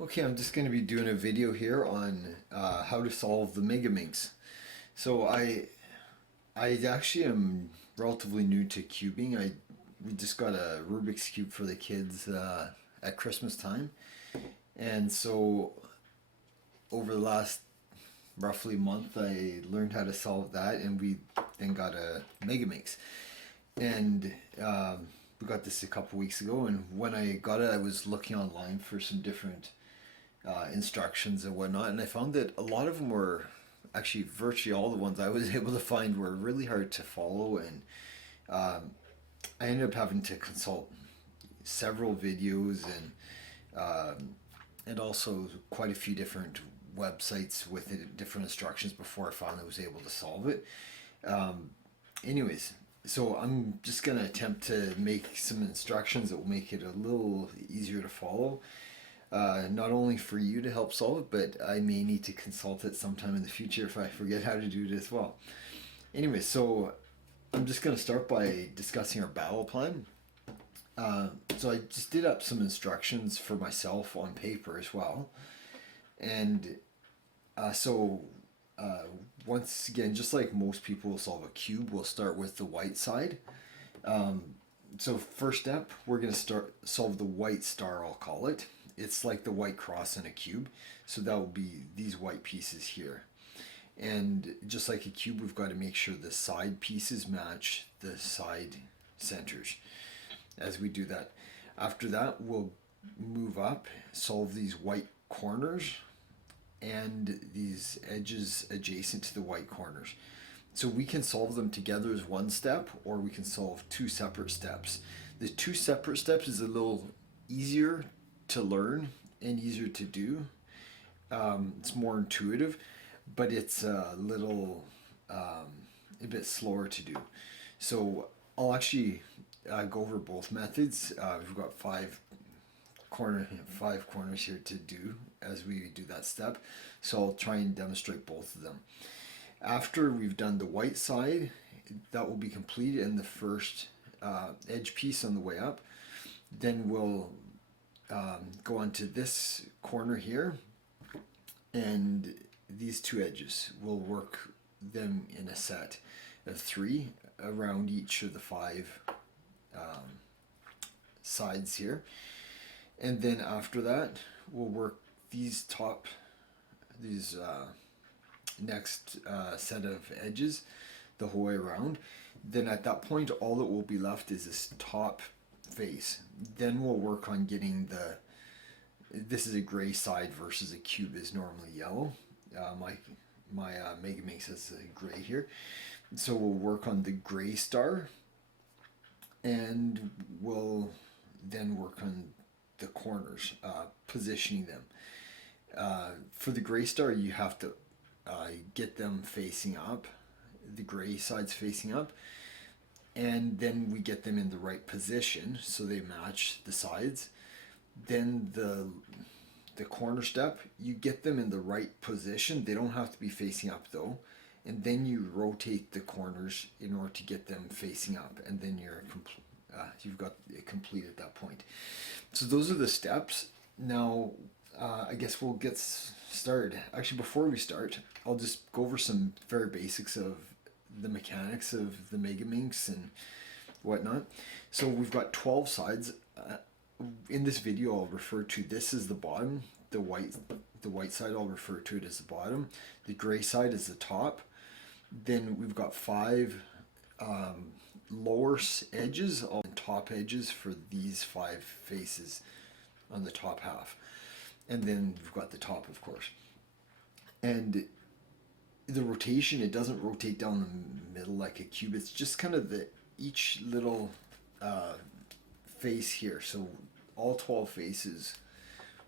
Okay, I'm just going to be doing a video here on how to solve the Megaminx. So I actually am relatively new to cubing. We just got a Rubik's Cube for the kids at Christmas time, and so over the last roughly month, I learned how to solve that, and we then got a Megaminx, and we got this a couple weeks ago. And when I got it, I was looking online for some different instructions and whatnot, and I found that a lot of them were actually virtually all the ones I was able to find were really hard to follow, and I ended up having to consult several videos and also quite a few different websites with different instructions before I finally was able to solve it. Um, Anyways, so I'm just gonna attempt to make some instructions that will make it a little easier to follow, not only for you to help solve it, but I may need to consult it sometime in the future if I forget how to do it as well. Anyway, so I'm just going to start by discussing our battle plan. So I just did up some instructions for myself on paper as well. And so once again, just like most people will solve a cube, we'll start with the white side. Um, so first step, we're going to start solve the white star, I'll call it. It's like the white cross in a cube. So that will be these white pieces here. And just like a cube, we've got to make sure the side pieces match the side centers as we do that. After that, we'll move up, solve these white corners and these edges adjacent to the white corners. So we can solve them together as one step, or we can solve two separate steps. The two separate steps is a little easier to learn and easier to do. It's more intuitive, but it's a bit slower to do. So I'll actually go over both methods. We've got five corners here to do as we do that step. So I'll try and demonstrate both of them. After we've done the white side, that will be completed in the first edge piece on the way up. Then we'll go on to this corner here, and these two edges. We'll work them in a set of three around each of the five sides here. And then after that, we'll work these next set of edges the whole way around. Then at that point, all that will be left is this top face. Then we'll work on getting this is a gray side versus a cube is normally yellow. My Megaminx has a gray here. So we'll work on the gray star, and we'll then work on the corners, positioning them. For the gray star, you have to get them facing up, the gray sides facing up, and then we get them in the right position so they match the sides. Then the corner step, you get them in the right position. They don't have to be facing up though. And then you rotate the corners in order to get them facing up, and then you've got it complete at that point. So those are the steps. Now, I guess we'll get started. Actually, before we start, I'll just go over some very basics of the mechanics of the Megaminx and whatnot. So we've got 12 sides. In this video, I'll refer to this as the bottom. The white side, I'll refer to it as the bottom. The gray side is the top. Then we've got five lower edges, all top edges for these five faces on the top half. And then we've got the top, of course. And the rotation, it doesn't rotate down the middle like a cube. It's just kind of each little face here. So all 12 faces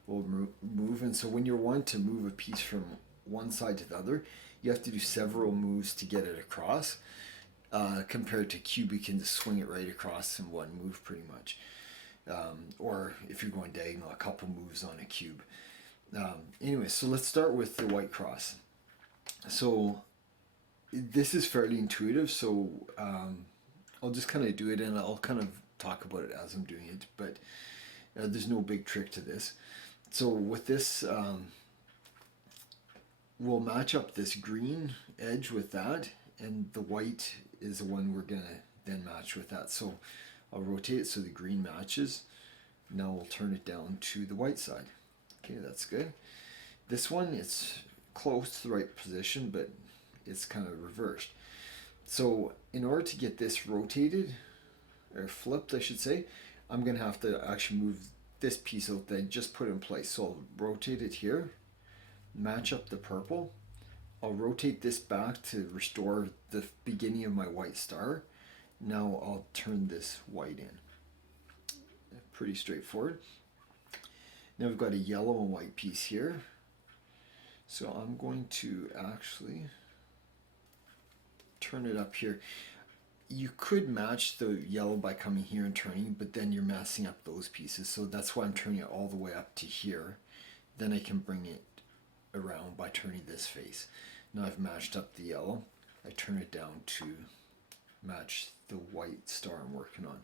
will move. And so when you're wanting to move a piece from one side to the other, you have to do several moves to get it across. Compared to cube, you can just swing it right across in one move pretty much. Or if you're going diagonal, a couple moves on a cube. Anyway, so let's start with the white cross. So this is fairly intuitive, so I'll just kind of do it, and I'll kind of talk about it as I'm doing it, but there's no big trick to this. So with this, we'll match up this green edge with that, and the white is the one we're gonna then match with that. So I'll rotate it so the green matches. Now we'll turn it down to the white side. Okay, that's good. This one, it's close to the right position, but it's kind of reversed. So in order to get this rotated, or flipped I should say, I'm gonna have to actually move this piece out that I just put in place. So I'll rotate it here, match up the purple. I'll rotate this back to restore the beginning of my white star. Now I'll turn this white in. Pretty straightforward. Now we've got a yellow and white piece here. So I'm going to actually turn it up here. You could match the yellow by coming here and turning, but then you're messing up those pieces. So that's why I'm turning it all the way up to here. Then I can bring it around by turning this face. Now I've matched up the yellow. I turn it down to match the white star I'm working on.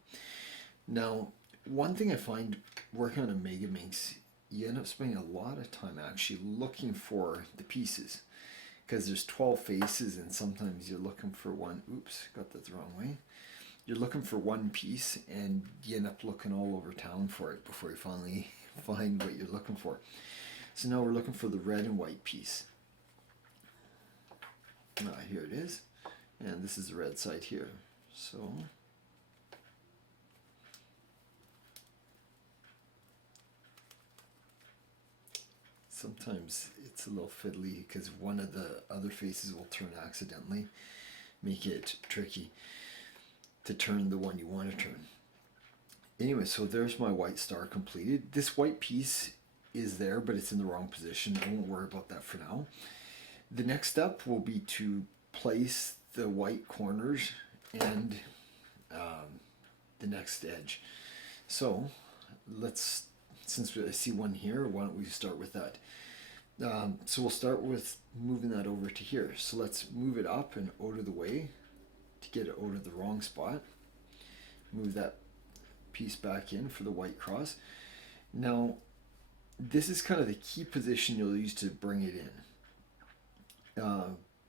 Now, one thing I find working on a Megaminx, you end up spending a lot of time actually looking for the pieces, because there's 12 faces and sometimes you're looking for one. Oops, got that the wrong way. You're looking for one piece and you end up looking all over town for it before you finally find what you're looking for. So now we're looking for the red and white piece. Here it is, and this is the red side here. So sometimes it's a little fiddly because one of the other faces will turn accidentally, make it tricky to turn the one you want to turn. Anyway, so there's my white star completed. This white piece is there, but it's in the wrong position. I won't worry about that for now. The next step will be to place the white corners and the next edge. So let's, since I see one here, why don't we start with that? So we'll start with moving that over to here. So let's move it up and out of the way to get it out of the wrong spot. Move that piece back in for the white cross. Now, this is kind of the key position you'll use to bring it in.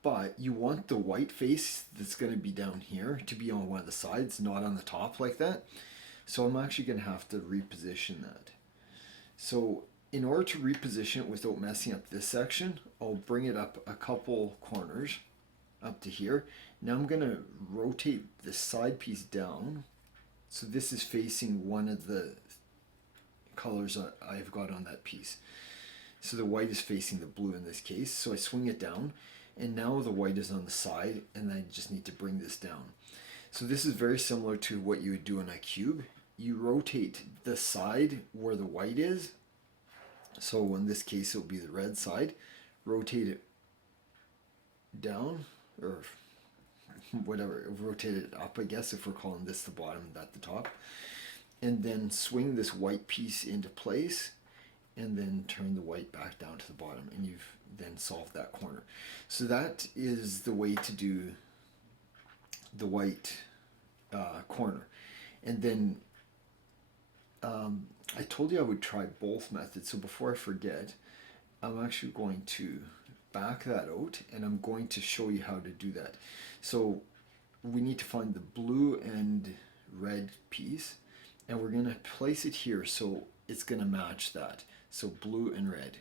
But you want the white face that's going to be down here to be on one of the sides, not on the top like that. So I'm actually going to have to reposition that. So in order to reposition it without messing up this section, I'll bring it up a couple corners up to here. Now I'm going to rotate the side piece down. So this is facing one of the colors I've got on that piece. So the white is facing the blue in this case. So I swing it down, and now the white is on the side, and I just need to bring this down. So this is very similar to what you would do on a cube. You rotate the side where the white is. So in this case, it'll be the red side. Rotate it down, or whatever, rotate it up, I guess, if we're calling this the bottom and that the top. And then swing this white piece into place, and then turn the white back down to the bottom, and you've then solved that corner. So that is the way to do the white corner. And then I told you I would try both methods, so before I forget, I'm actually going to back that out, and I'm going to show you how to do that. So we need to find the blue and red piece, and we're going to place it here so it's going to match that. So blue and red.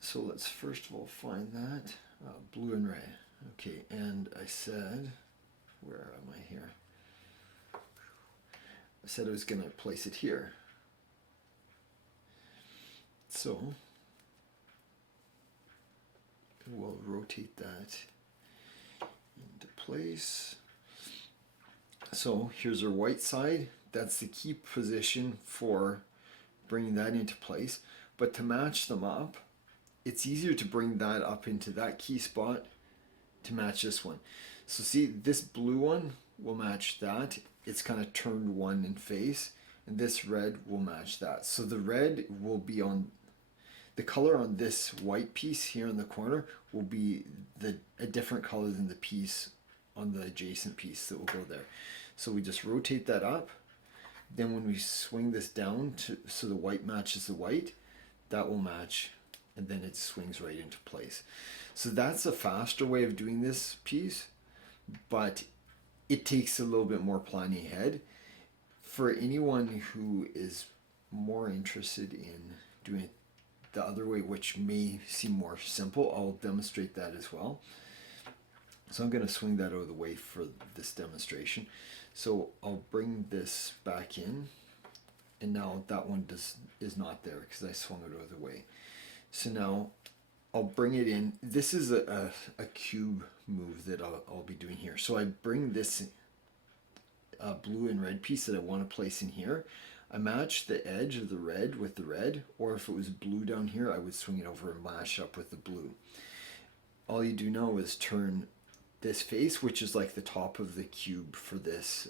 So let's first of all find that. Blue and red. Okay, and I said, where am I here? I said I was going to place it here. So we'll rotate that into place. So here's our white side. That's the key position for bringing that into place. But to match them up, it's easier to bring that up into that key spot to match this one. So see, this blue one will match that. It's kind of turned one in face, and this red will match that. So the red will be on, the color on this white piece here in the corner will be a different color than the piece on the adjacent piece that will go there. So we just rotate that up, Then when we swing this down so the white matches the white, that will match, and then it swings right into place. So that's a faster way of doing this piece, but it takes a little bit more planning ahead. For anyone who is more interested in doing it the other way, which may seem more simple, I'll demonstrate that as well. So I'm going to swing that out of the way for this demonstration. So I'll bring this back in, and now that one is not there because I swung it out of the way. So now I'll bring it in. This is a cube move that I'll be doing here. So I bring this blue and red piece that I want to place in here. I match the edge of the red with the red, or if it was blue down here, I would swing it over and match up with the blue. All you do now is turn this face, which is like the top of the cube for this.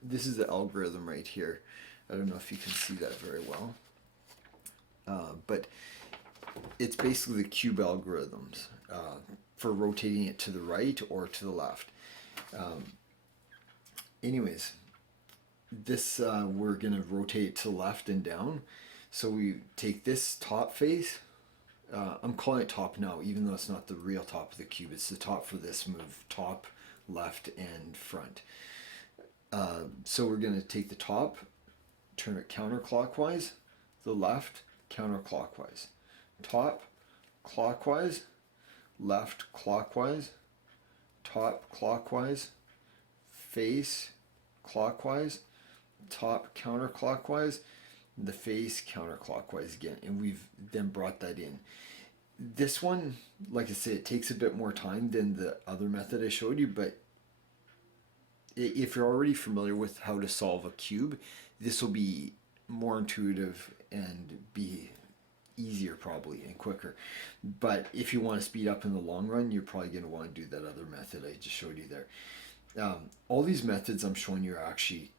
This is the algorithm right here. I don't know if you can see that very well, but it's basically the cube algorithms for rotating it to the right or to the left. Anyways, this we're going to rotate it to the left and down. So we take this top face. I'm calling it top now, even though it's not the real top of the cube. It's the top for this move, top, left, and front. So we're going to take the top, turn it counterclockwise, the left, counterclockwise. Top, clockwise, left, clockwise, top, clockwise, face, clockwise, top, counterclockwise, the face counterclockwise again, and we've then brought that in. This one, like I say, it takes a bit more time than the other method I showed you, but if you're already familiar with how to solve a cube, this will be more intuitive and be easier probably and quicker. But if you want to speed up in the long run, you're probably going to want to do that other method I just showed you there. All these methods I'm showing you are actually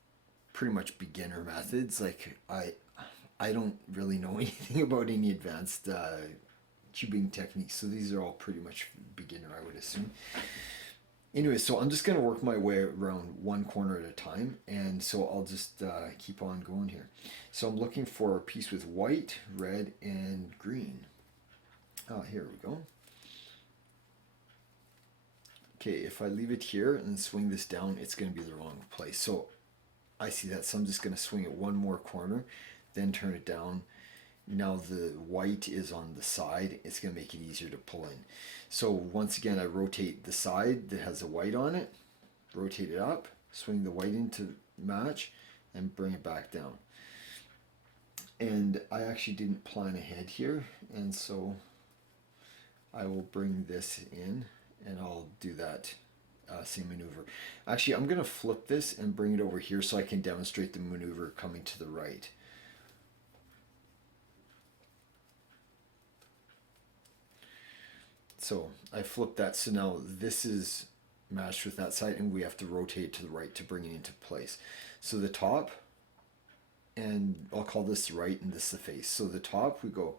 pretty much beginner methods. Like I don't really know anything about any advanced cubing techniques, so these are all pretty much beginner, I would assume. Anyway, so I'm just going to work my way around one corner at a time, and so I'll just keep on going here. So I'm looking for a piece with white, red, and green. Here we go. Okay, if I leave it here and swing this down, it's going to be the wrong place. So I see that, so I'm just going to swing it one more corner, then turn it down. Now the white is on the side. It's going to make it easier to pull in. So once again, I rotate the side that has a white on it, rotate it up, swing the white into match, and bring it back down. And I actually didn't plan ahead here, and so I will bring this in, and I'll do that same maneuver. Actually, I'm going to flip this and bring it over here so I can demonstrate the maneuver coming to the right. So I flipped that, so now this is matched with that side, and we have to rotate to the right to bring it into place. So the top, and I'll call this the right and this the face. So the top, we go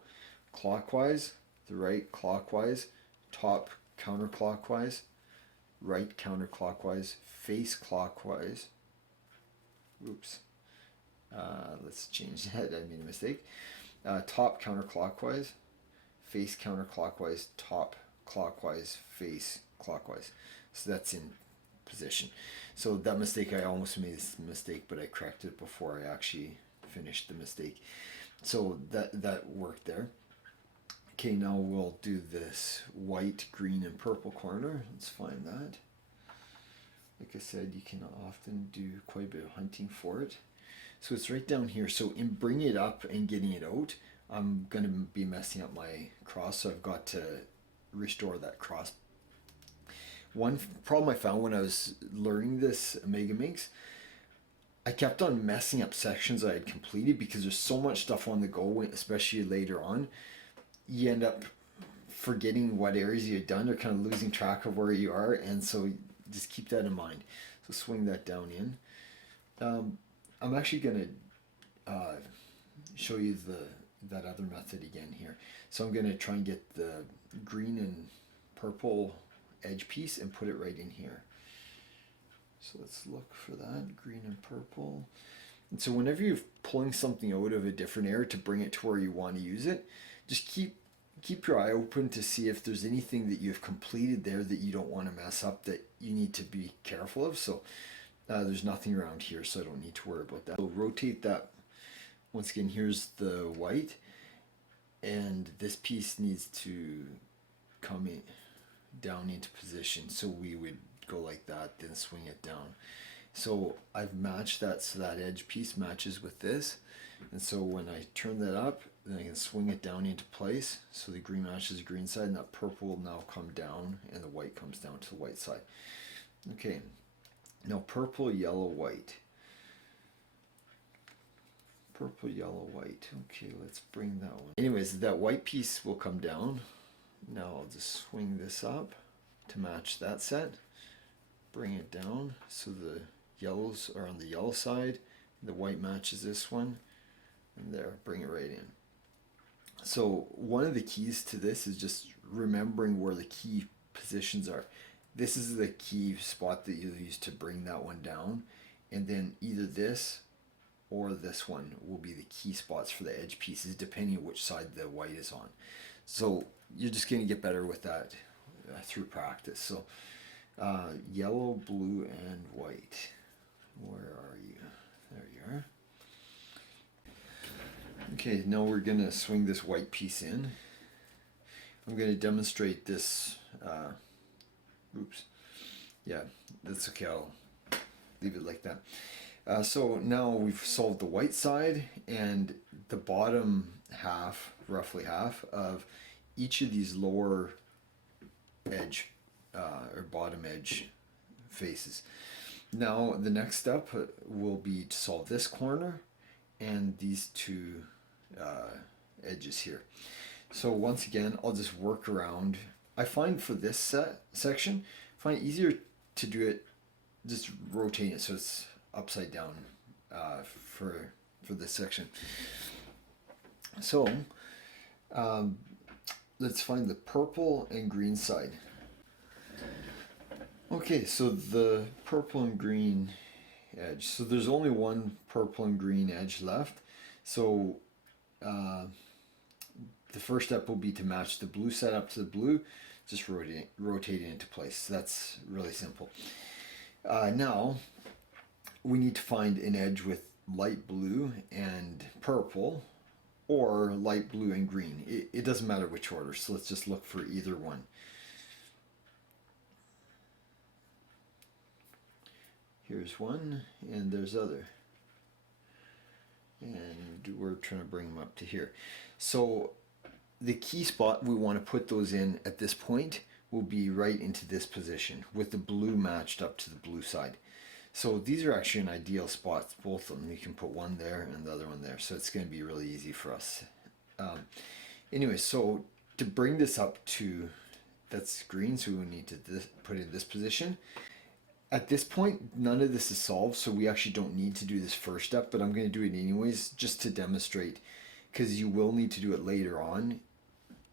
clockwise, the right clockwise, top counterclockwise, right counterclockwise, face clockwise. Oops. Let's change that. I made a mistake. Top counterclockwise, face counterclockwise, top clockwise, face clockwise. So that's in position. So that mistake, I almost made this mistake, but I corrected it before I actually finished the mistake. So that worked there. Okay, now we'll do this white, green, and purple corner. Let's find that. Like I said, you can often do quite a bit of hunting for it. So it's right down here. So in bringing it up and getting it out, I'm going to be messing up my cross, so I've got to restore that cross. One problem I found when I was learning this Megaminx, I kept on messing up sections I had completed because there's so much stuff on the go, especially later on. You end up forgetting what areas you had done, or kind of losing track of where you are, and so just keep that in mind. So swing that down in. I'm actually going to show you that other method again here. So I'm going to try and get the green and purple edge piece and put it right in here. So let's look for that, green and purple. And so whenever you're pulling something out of a different area to bring it to where you want to use it, just keep your eye open to see if there's anything that you've completed there that you don't want to mess up, that you need to be careful of. So there's nothing around here, so I don't need to worry about that. So rotate that. Once again, here's the white, and this piece needs to come in, down into position. So we would go like that, then swing it down. So I've matched that so that edge piece matches with this. And so when I turn that up, then I can swing it down into place. So the green matches the green side, and that purple will now come down, and the white comes down to the white side. Okay, now purple, yellow, white. Purple, yellow, white. Okay, let's bring that one. Anyways, that white piece will come down. Now I'll just swing this up to match that set. Bring it down so the yellows are on the yellow side. The white matches this one. And there, bring it right in. So one of the keys to this is just remembering where the key positions are. This is the key spot that you'll use to bring that one down. And then either this or this one will be the key spots for the edge pieces, depending on which side the white is on. So you're just going to get better with that through practice. So yellow, blue, and white. Where are you? There you are. Okay, now we're going to swing this white piece in. I'm going to demonstrate this. Oops. Yeah, that's okay. I'll leave it like that. So now we've solved the white side, and the bottom half, roughly half, of each of these lower edge or bottom edge faces. Now the next step will be to solve this corner and these two edges here. So once again, I'll just work around. I find for this section, I find it easier to do it just rotating it so it's upside down for this section. So let's find the purple and green side. Okay, so the purple and green edge. So there's only one purple and green edge left. So the first step will be to match the blue side up to the blue, just rotate it into place. So that's really simple. Now we need to find an edge with light blue and purple, or light blue and green. It doesn't matter which order, so let's just look for either one. Here's one, and there's other. And we're trying to bring them up to here. So the key spot we want to put those in at this point will be right into this position with the blue matched up to the blue side. So these are actually an ideal spots, both of them. You can put one there and the other one there. So it's going to be really easy for us. Anyway, so to bring this up to, that's green, so we need to put it in this position. At this point, none of this is solved, so we actually don't need to do this first step, but I'm going to do it anyways just to demonstrate, because you will need to do it later on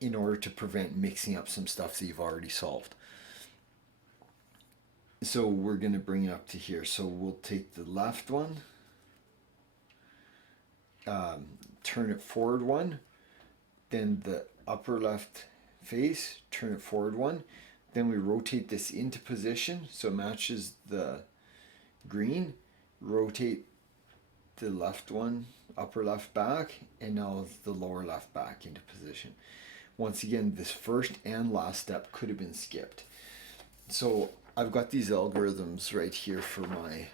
in order to prevent mixing up some stuff that you've already solved. So we're going to bring it up to here. So we'll take the left one, turn it forward one, then the upper left face, turn it forward one. Then we rotate this into position so it matches the green. Rotate the left one, upper left back, and now the lower left back into position. Once again, this first and last step could have been skipped. So I've got these algorithms right here for my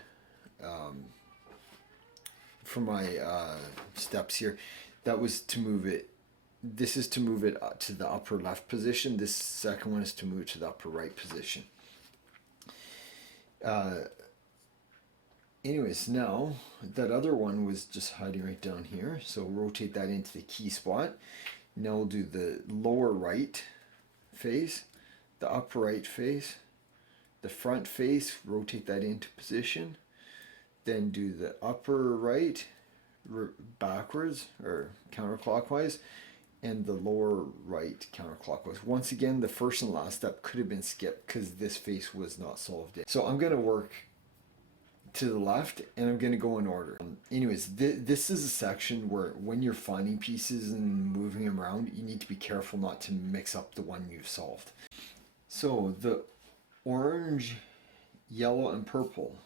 steps here. That was to move it. This is to move it to the upper left position. This second one is to move it to the upper right position. Anyways, now that other one was just hiding right down here. So rotate that into the key spot. Now we'll do the lower right face, the upper right face, the front face, rotate that into position. Then do the upper right backwards or counterclockwise, and the lower right counterclockwise. Once again, the first and last step could have been skipped because this face was not solved yet. So I'm going to work to the left, and I'm going to go in order. Anyways, this is a section where when you're finding pieces and moving them around, you need to be careful not to mix up the one you've solved. So the orange, yellow, and purple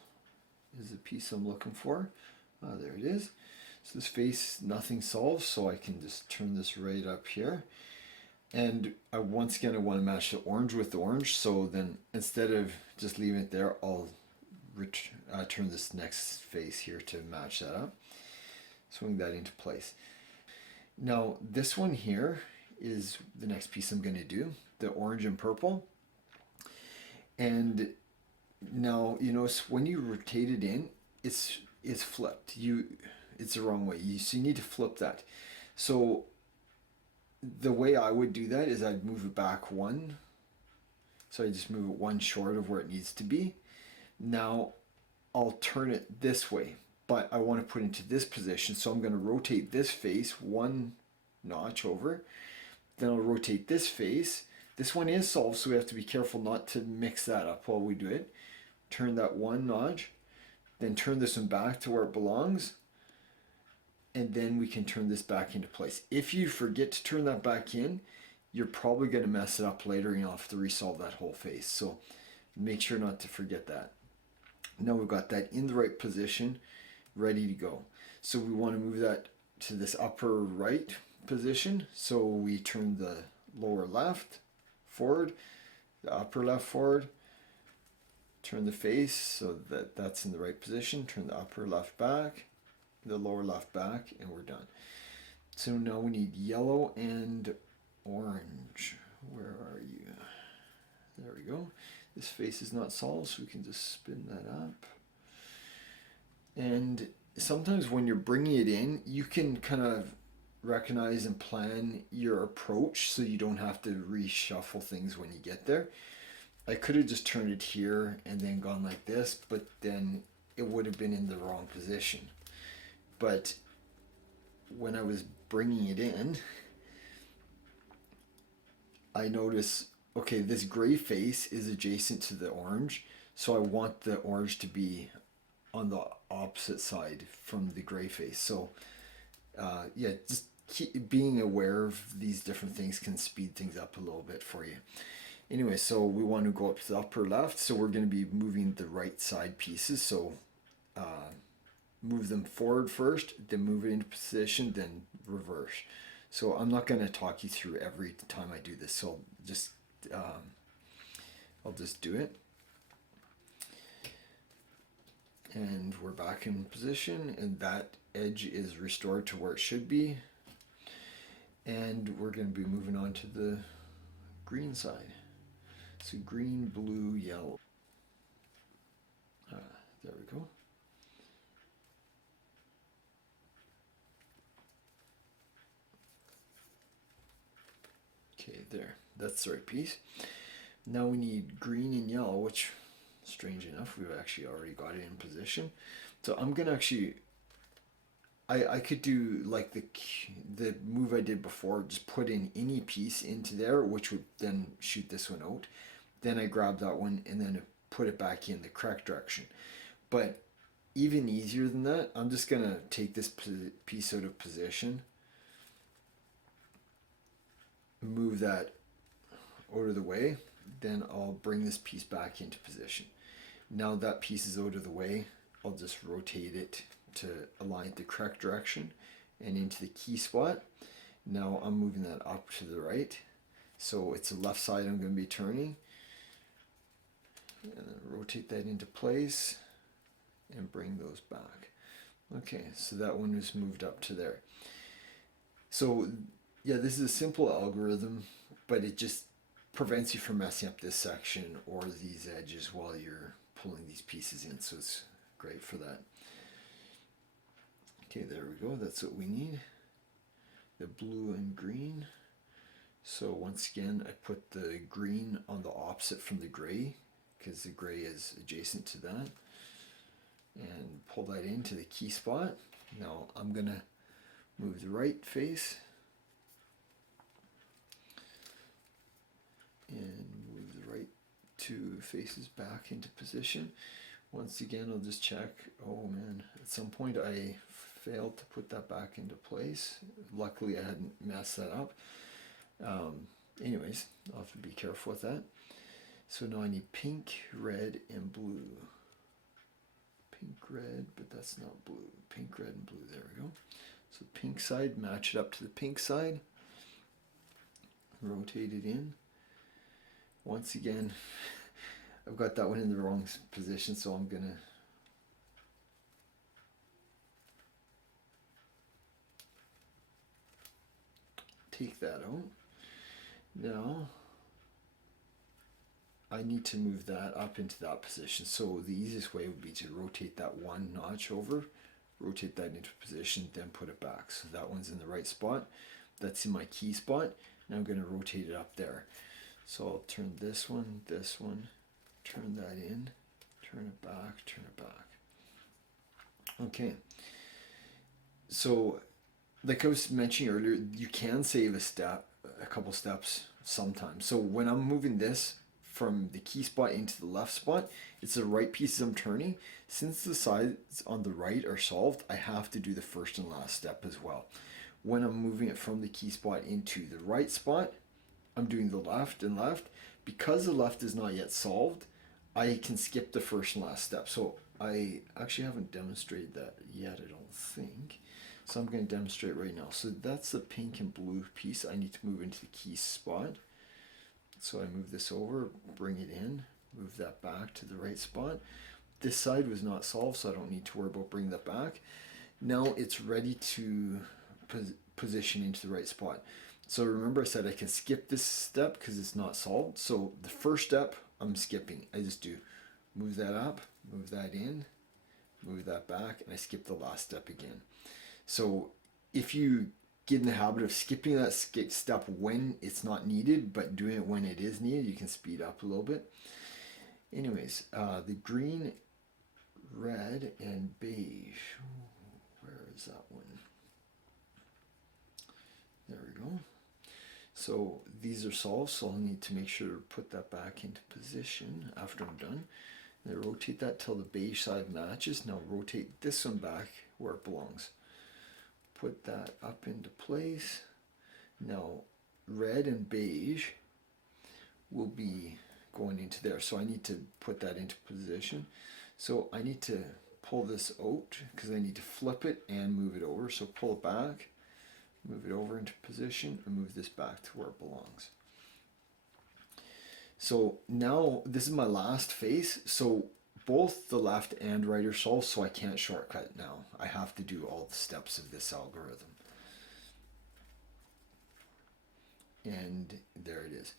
is the piece I'm looking for. There it is. So this face, nothing solved, so I can just turn this right up here. And once again, I want to match the orange with the orange, so then instead of just leaving it there, I'll turn this next face here to match that up. Swing that into place. Now this one here is the next piece I'm going to do, the orange and purple. And now you notice when you rotate it in, it's flipped. It's the wrong way. So you need to flip that. So the way I would do that is I'd move it back one. So I just move it one short of where it needs to be. Now I'll turn it this way, but I want to put it into this position. So I'm going to rotate this face one notch over. Then I'll rotate this face. This one is solved, so we have to be careful not to mix that up while we do it. Turn that one notch, then turn this one back to where it belongs. And then we can turn this back into place. If you forget to turn that back in, you're probably going to mess it up later and you'll have to resolve that whole face. So make sure not to forget that. Now we've got that in the right position, ready to go. So we want to move that to this upper right position. So we turn the lower left forward, the upper left forward, turn the face so that that's in the right position, turn the upper left back, the lower left back, and we're done. So now we need yellow and orange. Where are you? There we go. This face is not solved, so we can just spin that up. And sometimes when you're bringing it in, you can kind of recognize and plan your approach so you don't have to reshuffle things when you get there. I could have just turned it here and then gone like this, but then it would have been in the wrong position. But when I was bringing it in, I noticed, okay, this gray face is adjacent to the orange, so I want the orange to be on the opposite side from the gray face. So yeah, just being aware of these different things can speed things up a little bit for you. Anyway, so we want to go up to the upper left, so we're going to be moving the right side pieces. So move them forward first, then move it into position, then reverse. So I'm not going to talk you through every time I do this, so just I'll just do it. And we're back in position, and that edge is restored to where it should be. And we're going to be moving on to the green side. So green, blue, yellow. There we go. Okay, there. That's the right piece. Now we need green and yellow, which, strange enough, we've actually already got it in position. So I'm gonna actually, I could do like the move I did before, just put in any piece into there, which would then shoot this one out. Then I grab that one and then put it back in the correct direction. But even easier than that, I'm just gonna take this piece out of position, move that out of the way, then I'll bring this piece back into position. Now that piece is out of the way, I'll just rotate it to align it the correct direction and into the key spot. Now I'm moving that up to the right, so it's the left side I'm going to be turning, and then rotate that into place and bring those back. Okay, so that one was moved up to there. So yeah, this is a simple algorithm, but it just prevents you from messing up this section or these edges while you're pulling these pieces in, so it's great for that. Okay, there we go, that's what we need. The blue and green. So once again, I put the green on the opposite from the gray, because the gray is adjacent to that. And pull that into the key spot. Now I'm gonna move the right face and move the right two faces back into position. Once again, I'll just check. Oh man, at some point I failed to put that back into place. Luckily I hadn't messed that up. Anyways, I'll have to be careful with that. So now I need pink, red, and blue. Pink, red, but that's not blue. Pink, red, and blue, there we go. So pink side, match it up to the pink side. Rotate it in. Once again, I've got that one in the wrong position, so I'm gonna take that out. Now I need to move that up into that position. So the easiest way would be to rotate that one notch over, rotate that into position, then put it back. So that one's in the right spot. That's in my key spot. Now I'm going to rotate it up there. So I'll turn this one, turn that in, turn it back, turn it back. Okay. So like I was mentioning earlier, you can save a couple steps sometimes. So when I'm moving this from the key spot into the left spot, it's the right pieces I'm turning. Since the sides on the right are solved, I have to do the first and last step as well. When I'm moving it from the key spot into the right spot, I'm doing the left and left. Because the left is not yet solved, I can skip the first and last step. So I actually haven't demonstrated that yet, I don't think. So I'm going to demonstrate right now. So that's the pink and blue piece I need to move into the key spot. So I move this over, bring it in, move that back to the right spot. This side was not solved, so I don't need to worry about bringing that back. Now it's ready to position into the right spot. So remember I said I can skip this step because it's not solved. So the first step I'm skipping. I just do move that up, move that in, move that back, and I skip the last step again. So if you get in the habit of skipping that step when it's not needed, but doing it when it is needed, you can speed up a little bit. Anyways, the green, red, and beige. Where is that one? There we go. So these are solved, so I'll need to make sure to put that back into position after I'm done. Then rotate that till the beige side matches. Now rotate this one back where it belongs. Put that up into place. Now red and beige will be going into there, so I need to put that into position. So I need to pull this out because I need to flip it and move it over. So pull it back, move it over into position, and move this back to where it belongs. So now this is my last face. So both the left and right are solved, so I can't shortcut now. I have to do all the steps of this algorithm. And there it is.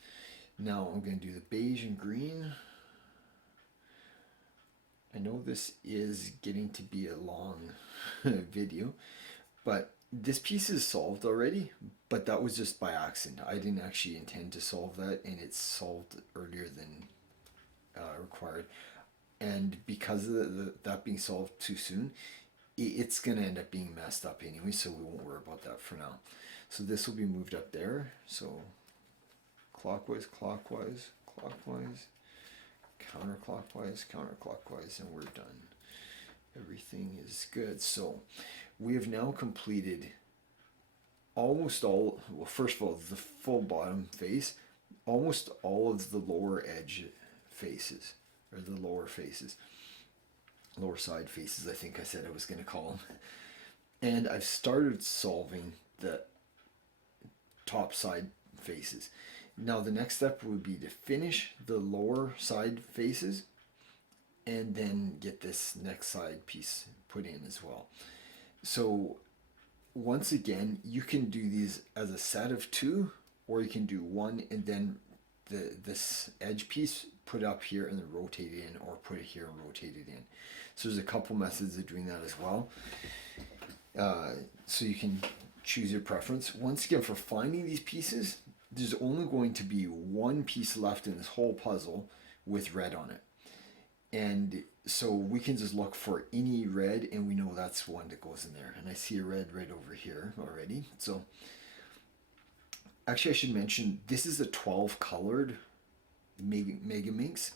Now I'm going to do the beige and green. I know this is getting to be a long video, but this piece is solved already, but that was just by accident. I didn't actually intend to solve that, and it's solved earlier than required. And because of that being solved too soon, it's going to end up being messed up anyway, so we won't worry about that for now. So this will be moved up there. So clockwise, clockwise, clockwise, counterclockwise, counterclockwise, and we're done. Everything is good. So we have now completed almost all, well, first of all, the full bottom face, almost all of the lower edge faces, or the lower faces, lower side faces, I think I said I was going to call them. And I've started solving the top side faces. Now the next step would be to finish the lower side faces and then get this next side piece put in as well. So once again, you can do these as a set of two, or you can do one and then this edge piece put up here and then rotate it in, or put it here and rotate it in. So there's a couple methods of doing that as well. So you can choose your preference. Once again, for finding these pieces, there's only going to be one piece left in this whole puzzle with red on it. And so we can just look for any red, and we know that's one that goes in there. And I see a red right over here already. So actually I should mention, this is a 12 colored Megaminx.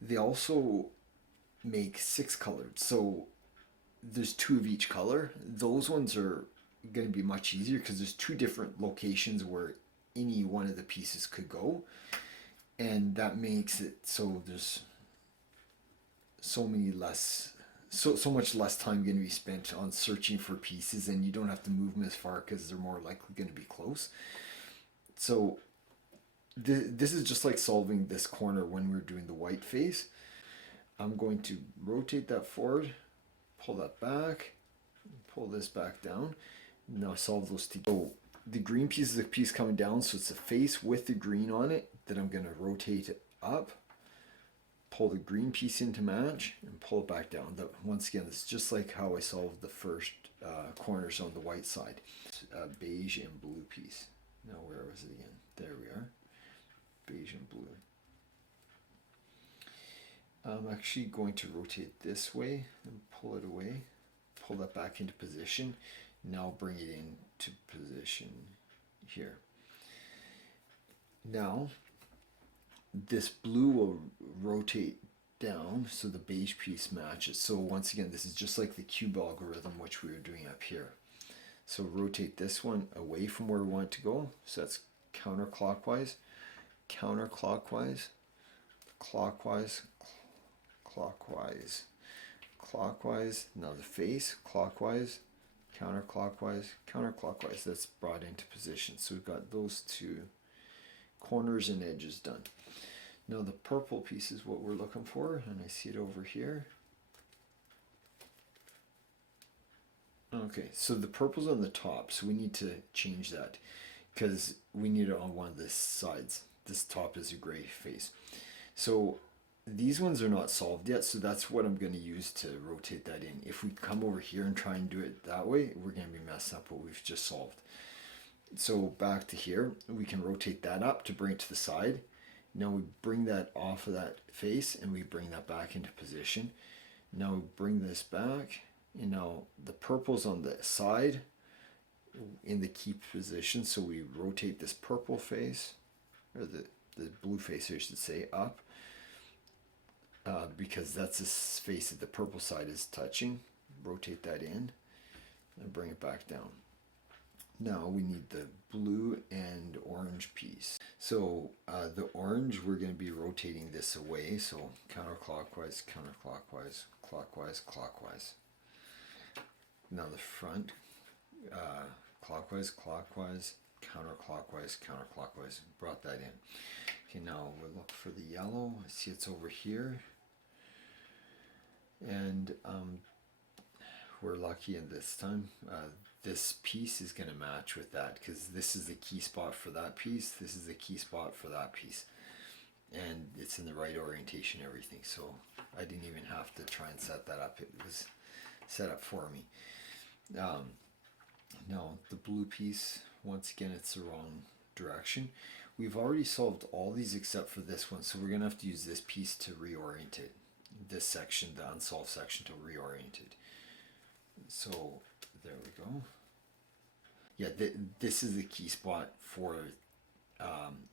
They also make 6 colored. So there's 2 of each color. Those ones are going to be much easier because there's 2 different locations where any one of the pieces could go, and that makes it so there's so much less time going to be spent on searching for pieces, and you don't have to move them as far because they're more likely going to be close. So this is just like solving this corner when we're doing the white face. I'm going to rotate that forward, pull that back, pull this back down. Now solve those together. So the green piece is the piece coming down, so it's a face with the green on it. Then I'm going to rotate it up, pull the green piece in to match, and pull it back down. Once again, it's just like how I solved the first corners on the white side. Beige and blue piece. Now where was it again? There we are. Beige and blue. I'm actually going to rotate this way and pull it away. Pull that back into position. Now bring it into position here. Now this blue will rotate down so the beige piece matches. So once again, this is just like the cube algorithm which we were doing up here. So rotate this one away from where we want it to go. So that's counterclockwise, counterclockwise, clockwise, clockwise, clockwise. Now the face, clockwise, counterclockwise, counterclockwise. That's brought into position. So we've got those 2 corners and edges done. Now the purple piece is what we're looking for, and I see it over here. Okay, so the purple's on the top, so we need to change that because we need it on one of the sides. This top is a gray face. So these ones are not solved yet, so that's what I'm going to use to rotate that in. If we come over here and try and do it that way, we're going to be messing up what we've just solved. So back to here, we can rotate that up to bring it to the side. Now we bring that off of that face and we bring that back into position. Now we bring this back, and now the purple's on the side in the key position, so we rotate this purple face, or the blue face I should say, up, because that's the face that the purple side is touching. Rotate that in and bring it back down. Now we need the blue and orange piece. So the orange, we're going to be rotating this away. So counterclockwise, counterclockwise, clockwise, clockwise. Now the front, clockwise, clockwise, counterclockwise, counterclockwise. Brought that in. Okay, now we'll look for the yellow. I see it's over here. And we're lucky in this time. This piece is going to match with that because this is the key spot for that piece. This is the key spot for that piece. And it's in the right orientation, everything. So I didn't even have to try and set that up. It was set up for me. Now the blue piece, once again, it's the wrong direction. We've already solved all these except for this one. So we're going to have to use this piece to reorient it. This section, the unsolved section, to reorient it. So there we go. Yeah, this is the key spot for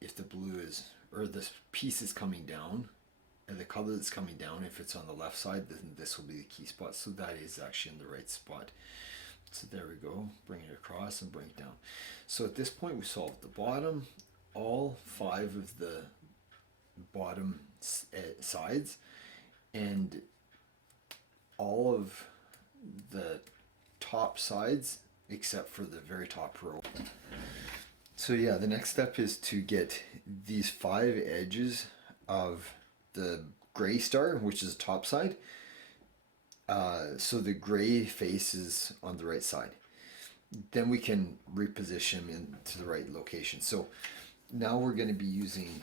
if the blue is, or this piece is coming down, and the color that's coming down, if it's on the left side, then this will be the key spot. So that is actually in the right spot. So there we go. Bring it across and bring it down. So at this point, we solved the bottom, all 5 of the bottom sides, and all of the top sides except for the very top row. So yeah, the next step is to get these 5 edges of the gray star, which is the top side, so the gray face is on the right side. Then we can reposition them into the right location. So now we're going to be using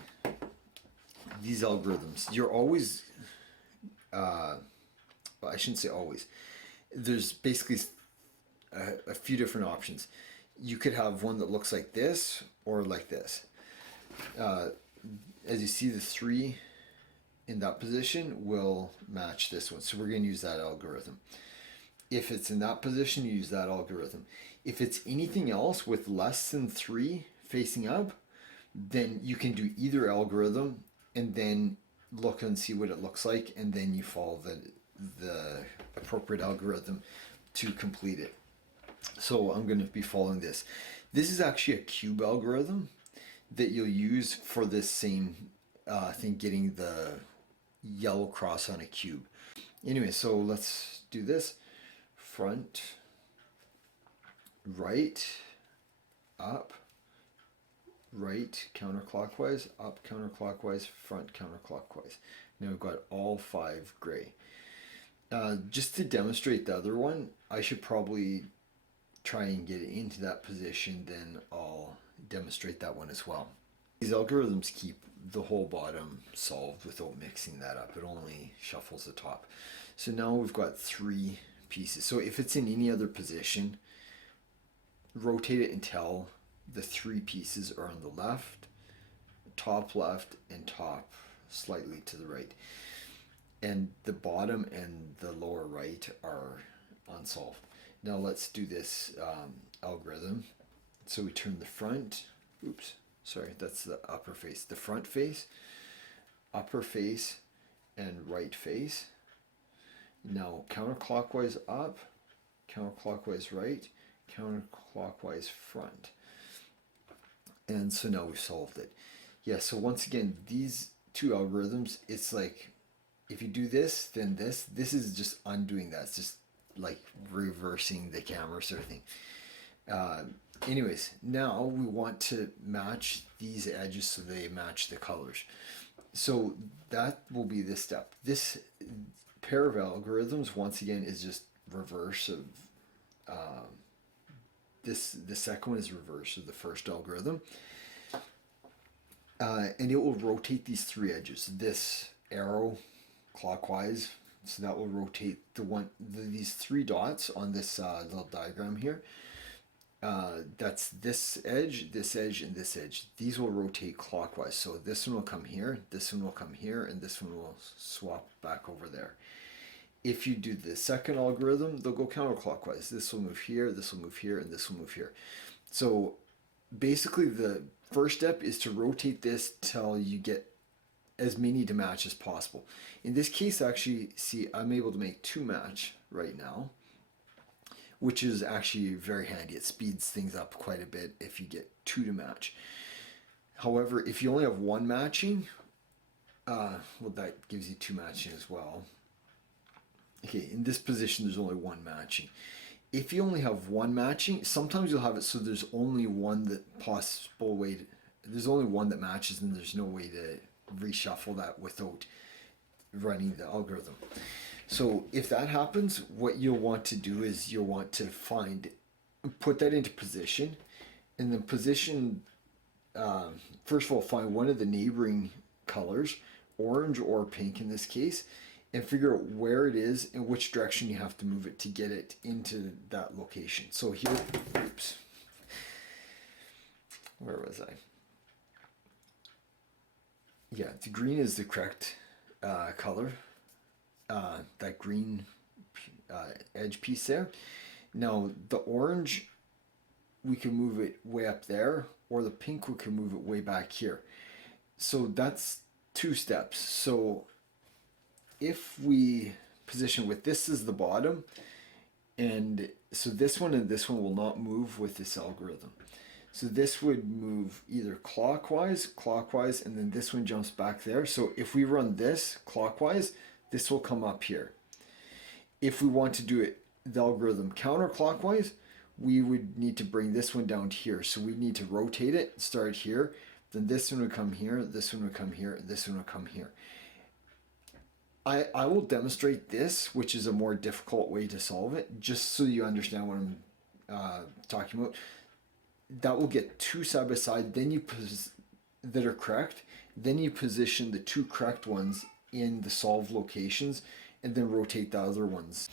these algorithms. You're always well, I shouldn't say always. There's basically a few different options. You could have one that looks like this or like this. As you see, the 3 in that position will match this one. So we're going to use that algorithm. If it's in that position, you use that algorithm. If it's anything else with less than 3 facing up, then you can do either algorithm, and then look and see what it looks like, and then you follow the appropriate algorithm to complete it. So I'm going to be following this. This is actually a cube algorithm that you'll use for this same thing, getting the yellow cross on a cube. Anyway, so let's do this. Front, right, up, right, counterclockwise, up, counterclockwise, front, counterclockwise. Now we've got all 5 gray. Just to demonstrate the other one, I should probably try and get it into that position, then I'll demonstrate that one as well. These algorithms keep the whole bottom solved without mixing that up. It only shuffles the top. So now we've got 3 pieces. So if it's in any other position, rotate it until the 3 pieces are on the left, and top slightly to the right. And the bottom and the lower right are unsolved. Now let's do this algorithm. So we turn the front, that's the upper face. The front face, upper face, and right face. Now counterclockwise up, counterclockwise right, counterclockwise front. And so now we've solved it. Yeah, so once again, these 2 algorithms, it's like, if you do this, then this is just undoing that. It's just like reversing the camera sort of thing. Anyways, now we want to match these edges so they match the colors. So that will be this step. This pair of algorithms, once again, is just reverse of the second one is reverse of the first algorithm. And it will rotate these 3 edges. This arrow clockwise, so that will rotate these 3 dots on this little diagram here. That's this edge, and this edge. These will rotate clockwise. So this one will come here, this one will come here, and this one will swap back over there. If you do the second algorithm, they'll go counterclockwise. This will move here, this will move here, and this will move here. So basically the first step is to rotate this till you get as many to match as possible. In this case, actually, see, I'm able to make 2 match right now, which is actually very handy. It speeds things up quite a bit if you get 2 to match. However, if you only have 1 matching, well, that gives you 2 matching as well. Okay, in this position, there's only 1 matching. If you only have 1 matching, sometimes you'll have it so there's only there's only one that matches, and there's no way to reshuffle that without running the algorithm. So if that happens, what you'll want to do is you'll want to put that into position, and then position, first of all, find one of the neighboring colors, orange or pink in this case, and figure out where it is and which direction you have to move it to get it into that location. So here, where was I? Yeah, the green is the correct color. That green edge piece there. Now the orange, we can move it way up there, or the pink, we can move it way back here. So that's 2 steps. So if we position with this as the bottom, and so this one and this one will not move with this algorithm. So this would move either clockwise, and then this one jumps back there. So if we run this clockwise, this will come up here. If we want to do it, the algorithm counterclockwise, we would need to bring this one down here. So we need to rotate it, start here, then this one would come here, this one would come here, and this one would come here. I will demonstrate this, which is a more difficult way to solve it, just so you understand what I'm talking about. That will get 2 side by side, then that are correct. Then you position the 2 correct ones in the solved locations, and then rotate the other ones.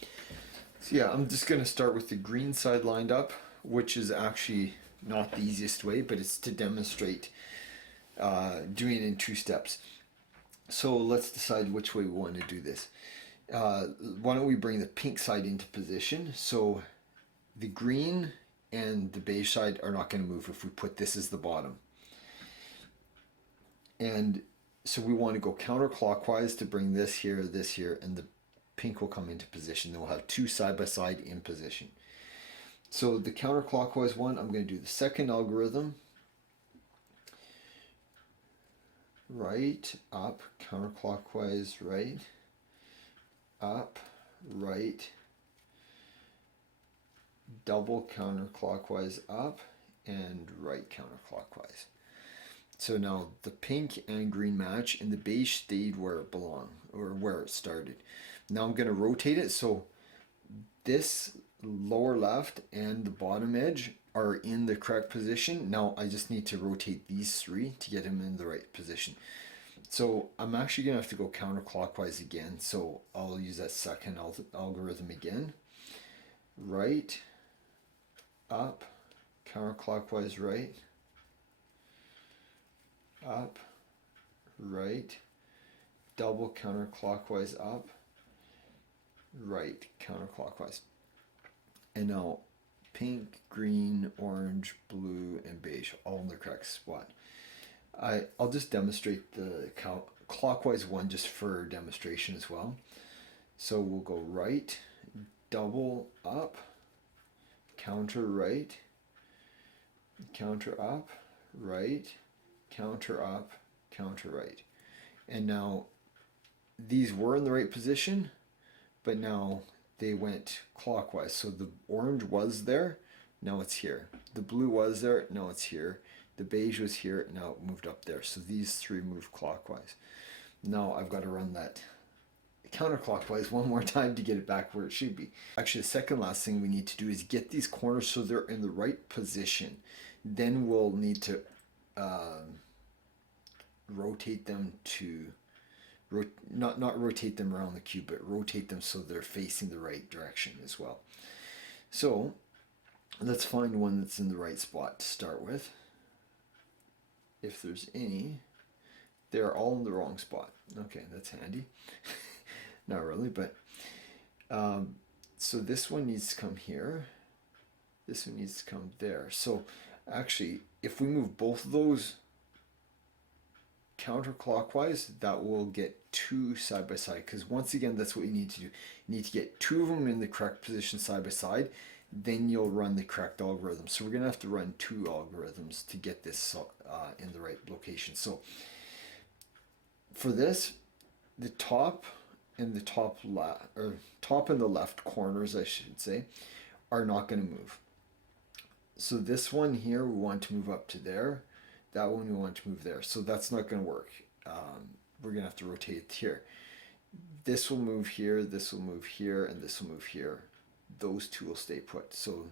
So yeah, I'm just going to start with the green side lined up, which is actually not the easiest way, but it's to demonstrate doing it in 2 steps. So let's decide which way we want to do this. Why don't we bring the pink side into position? So the green and the beige side are not going to move if we put this as the bottom. And So we want to go counterclockwise to bring this here, and the pink will come into position. Then we'll have two side by side in position. So the counterclockwise one, I'm going to do the second algorithm. Right, up, counterclockwise, right, up, right, double counterclockwise up, and right counterclockwise. So now the pink and green match, and the beige stayed where it belonged, or where it started. Now I'm going to rotate it so this lower left and the bottom edge are in the correct position. Now I just need to rotate these three to get them in the right position. So I'm actually going to have to go counterclockwise again. So I'll use that second algorithm again. Right, up, counterclockwise right, up, right, double counterclockwise up, right, counterclockwise. And now pink, green, orange, blue, and beige all in the correct spot. I'll just demonstrate the clockwise one just for demonstration as well. So we'll go right, double up, counter right, counter up, right, counter up, counter right. And now these were in the right position, but now they went clockwise. So the orange was there, now it's here. The blue was there, now it's here. The beige was here, now it moved up there. So these three moved clockwise. Now I've got to run that counterclockwise one more time to get it back where it should be. Actually, the second last thing we need to do is get these corners so they're in the right position. Then we'll need to rotate them to not rotate them around the cube, but rotate them so they're facing the right direction as well. So let's find one that's in the right spot to start with. If there's any, they're all in the wrong spot. Okay, that's handy. Not really, but so this one needs to come here. This one needs to come there. So actually, if we move both of those counterclockwise, that will get two side by side, because once again that's what you need to do. You need to get two of them in the correct position side by side, then you'll run the correct algorithm. So we're gonna have to run two algorithms to get this in the right location. So for this, the top and the top and the left corners, I should say, are not going to move. So this one here we want to move up to there, that one we want to move there. So that's not going to work. We're going to have to rotate it here. This will move here, this will move here, and this will move here. Those two will stay put. So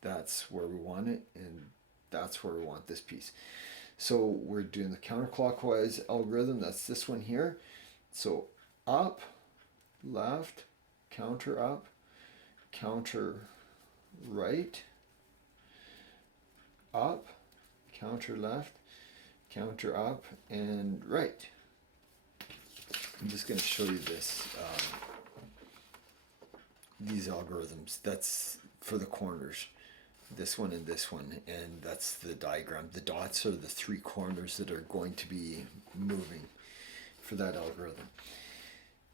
that's where we want it, and that's where we want this piece. So we're doing the counterclockwise algorithm. That's this one here. So up, left, counter up, counter right, up, counter left, counter up, and right. I'm just going to show you this. These algorithms. That's for the corners. This one and this one, and that's the diagram. The dots are the three corners that are going to be moving for that algorithm.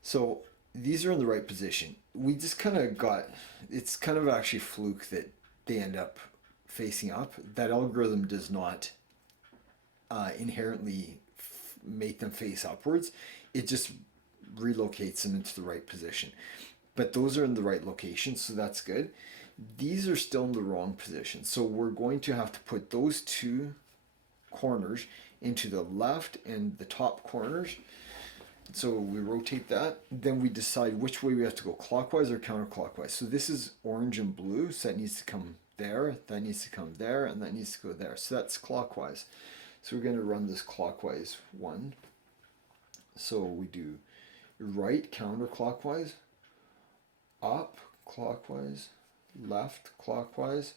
So these are in the right position. We just kind of got, it's kind of actually fluke that they end up facing up. That algorithm does not inherently make them face upwards. It just relocates them into the right position. But those are in the right location, so that's good. These are still in the wrong position. So we're going to have to put those two corners into the left and the top corners. So we rotate that. Then we decide which way we have to go, clockwise or counterclockwise. So this is orange and blue, so that needs to come there, that needs to come there, and that needs to go there. So that's clockwise. So we're going to run this clockwise one. So we do right counterclockwise, up clockwise, left clockwise,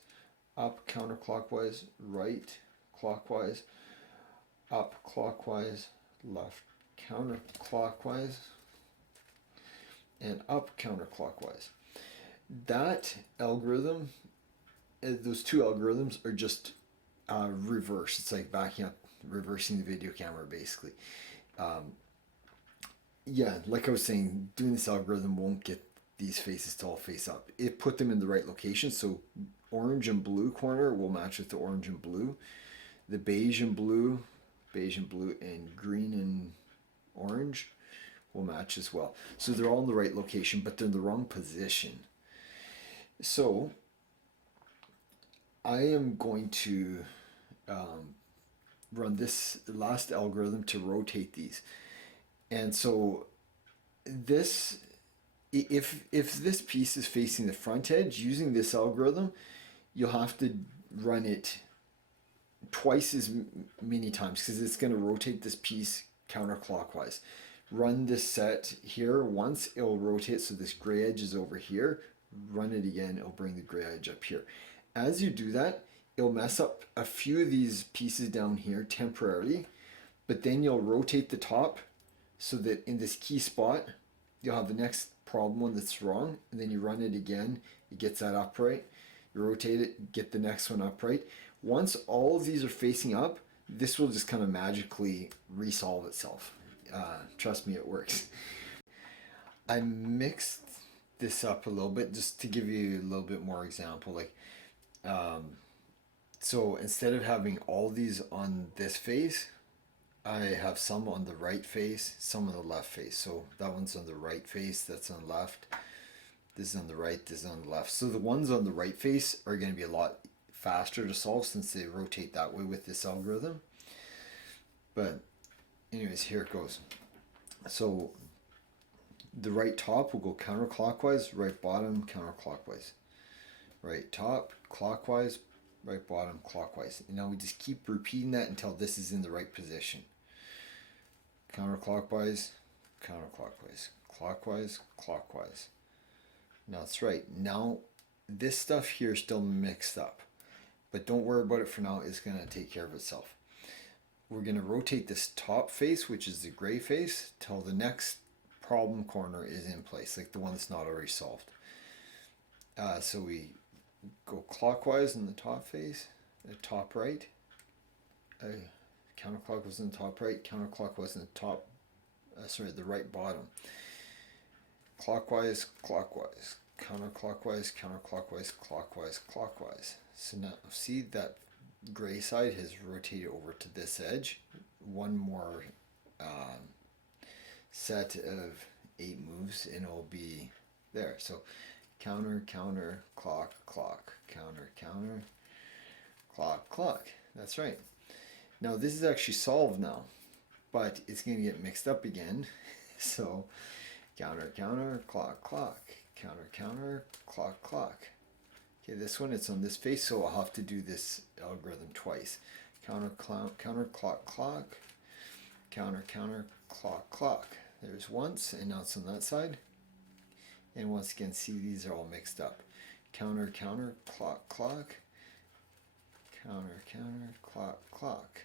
up counterclockwise, right clockwise, up clockwise, left counterclockwise, and up counterclockwise. That algorithm, those two algorithms are just reverse. It's like backing up, reversing the video camera basically. Yeah, like I was saying, doing this algorithm won't get these faces to all face up. It put them in the right location, so orange and blue corner will match with the orange and blue. The beige and blue, and green and orange will match as well. So they're all in the right location, but they're in the wrong position. So I am going to run this last algorithm to rotate these. And so this, if this piece is facing the front edge, using this algorithm, you'll have to run it twice as many times because it's going to rotate this piece counterclockwise. Run this set here once, it'll rotate so this gray edge is over here. Run it again, it'll bring the gray edge up here. As you do that, it'll mess up a few of these pieces down here temporarily, but then you'll rotate the top so that in this key spot, you'll have the next problem one that's wrong, and then you run it again, it gets that upright. You rotate it, get the next one upright. Once all of these are facing up, this will just kind of magically resolve itself. Trust me, it works. I mixed this up a little bit just to give you a little bit more example. So instead of having all these on this face, I have some on the right face, some on the left face. So that one's on the right face, that's on the left. This is on the right, this is on the left. So the ones on the right face are going to be a lot faster to solve since they rotate that way with this algorithm. But anyways, here it goes. So the right top will go counterclockwise, right bottom counterclockwise. Right top clockwise, right bottom clockwise. And now we just keep repeating that until this is in the right position. Counterclockwise, counterclockwise, clockwise, clockwise. Now that's right. Now this stuff here is still mixed up, but don't worry about it for now. It's going to take care of itself. We're going to rotate this top face, which is the gray face, till the next problem corner is in place, like the one that's not already solved. So we go clockwise in the top face, the top right, counterclockwise in the top right, counterclockwise in the top, the right bottom. Clockwise, clockwise, counterclockwise, counterclockwise, clockwise, clockwise. So now see that gray side has rotated over to this edge. One more set of 8 moves and it'll be there. So counter, counter, clock, clock, counter, counter, clock, clock. That's right. Now this is actually solved now, but it's going to get mixed up again. So counter, counter, clock, clock, counter, counter, clock, clock. Okay, this one, it's on this face, so I'll have to do this algorithm twice. Counter, counter, clock, clock, counter, counter, clock, clock. There's once, and now it's on that side. And once again, see, these are all mixed up. Counter, counter, clock, clock, counter, counter, clock, clock.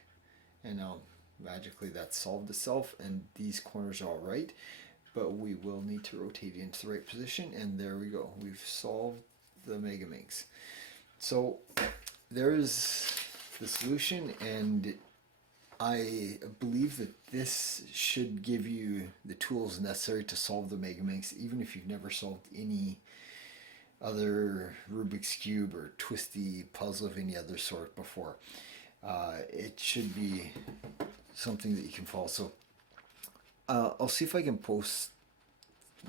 And now magically that solved itself, and these corners are all right. But we will need to rotate it into the right position, and there we go. We've solved the Megaminx. So there's the solution, and I believe that this should give you the tools necessary to solve the Megaminx, even if you've never solved any other Rubik's Cube or twisty puzzle of any other sort before. It should be something that you can follow. So I'll see if I can post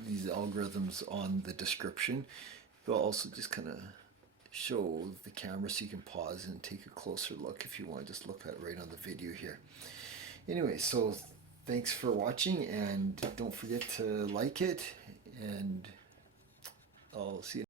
these algorithms on the description, but I'll also just kind of show the camera so you can pause and take a closer look if you want to just look at it right on the video here. Anyway, so thanks for watching, and don't forget to like it, and I'll see you